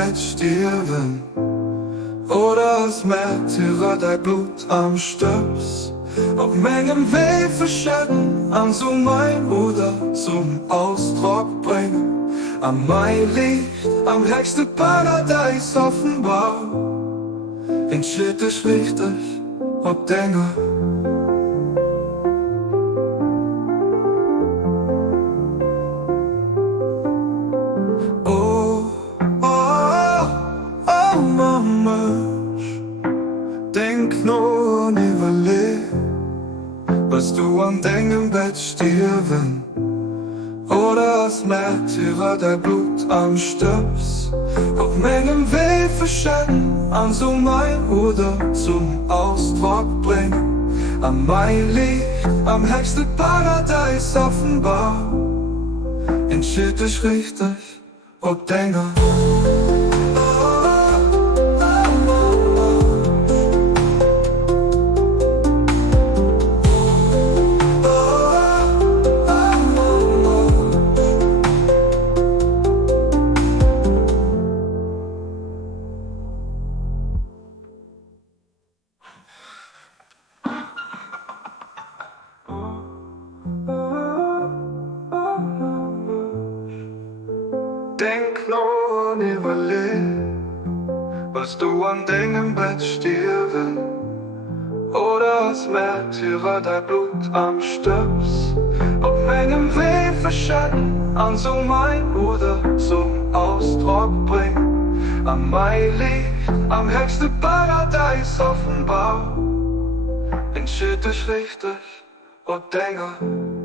Bett stirven oder als Märtyrer dein Blut am Stöps. Auf Mengen Weh verschütten, an so mein Bruder zum Ausdruck bringen. Am mein Licht, am höchsten Paradies offenbar. In Shit ist richtig, ob Dinge. Oh, oh, oh, Mama, denk nur nie was du an deinem Bett stirven oder als Märtyrer dein Blut am Stöps. Auf Mengen Weh verschütten, an so mein Bruder zum Ausdruck bringen. An mein Licht, am höchsten Paradies offenbar. In Shit ist richtig, ob Dinger. Denk nur an überleben, was du an deinem Bett stirven oder als Märtyrer dein Blut am Stöps. Auf Mengen Weh verschütten, an so mein Bruder zum Ausdruck bringen. An mein Licht, am höchsten Paradies offenbar. In Shit ist richtig, und Dinger.